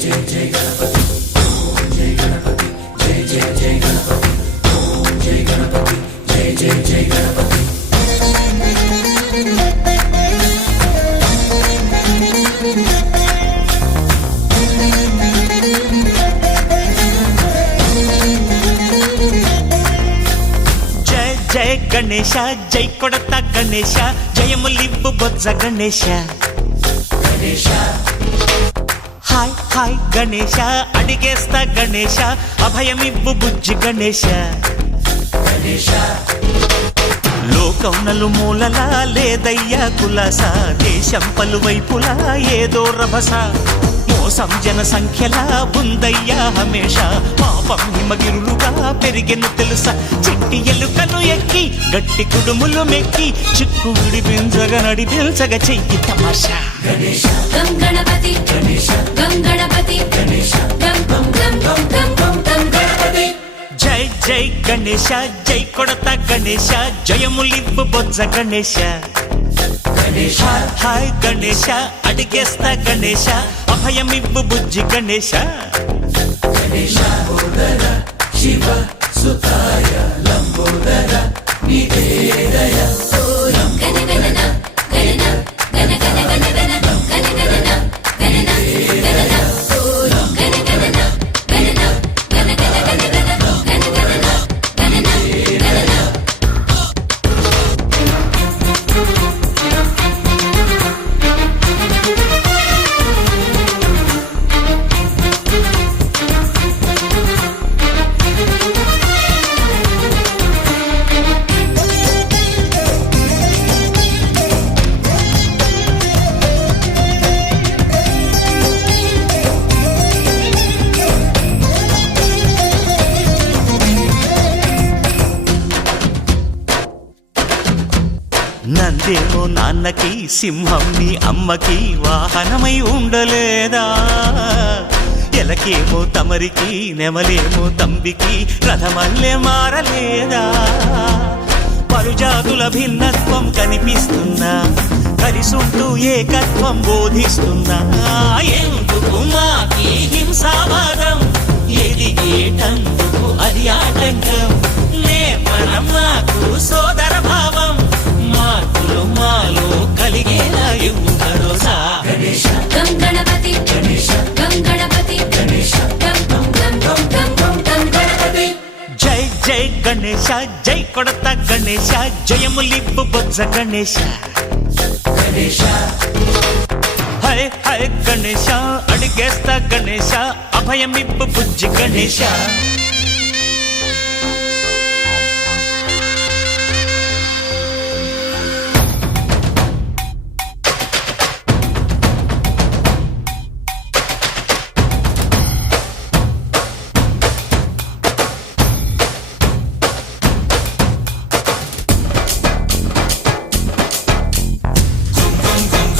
जय जय गणपति ओम जय गणपति जय जय जय गणपति ओम जय गणपति जय जय जय गणपति जय जय गणेश जय कोडता गणेश जयमुलिब्बु बोज्ज गणेश गणेश हाय हाय गणेश अडिगेस्ता गणेश अभयमिब्बु बुज्जि गणेश गणेश లోకం నలుమూలలా లేదయ్యా కులాస దేశం పలువైపులా ఏదో రభస మోసం జన సంఖ్యలా ఉందయ్యా హమేష పాపం హిమగిరులుగా పెరిగెను తెలుసా చిట్టి ఎలుకలు ఎక్కి గట్టి కుడుములు మెక్కి చిక్కు విడిపించగా నడిపించగా చెయ్యి తమాషా गणेश गं गणपति गणेश गं गणपति गणेश गं गं गं गं गं गं गं गणपति జై జై గణేశ జై కొడతా గణేశ జయములివ్వు బొజ్జ గణేశ गणेश హాయ్ గణేశ అడిగేస్తా గణేశ అభయమివ్వు బుజ్జి గణేశ गणेश लंबोदर शिव सुताय लंबोदर निवेदय गण गणना गणना गण गण गण गण गण गणना गणना गणना गण गणना गणना गण गण गण गण गण गणना गणना गणना నందేమో నాన్నకి సింహం నీ అమ్మకి వాహనమై ఉండలేదా ఎలకేమో తమరికి నెమలేమో తంబికి రథమల్లే మారలేదా పలుజాతుల భిన్నత్వం కనిపిస్తున్నా కలిసుంటూ ఏకత్వం బోధిస్తున్నా ఎందుకు మాకి హింసావాదం ఎదిగేటందుకు అది ఆటంకం నేపరం మాకు సోదర భావం మార్పులు మాలో కలిగేలా ఇవ్వు భరోసా गणेश गं गणपति गणेश गं गणपति गणेश गं गं गं गं गं गं गं गणपति జై జై గణేశ జై కొడతా గణేశ జయములివ్వు బొజ్జ గణేశ गणेश హై హై గణేశ అడిగేస్తా గణేశ అభయమివ్వు బుజ్జి గణేశ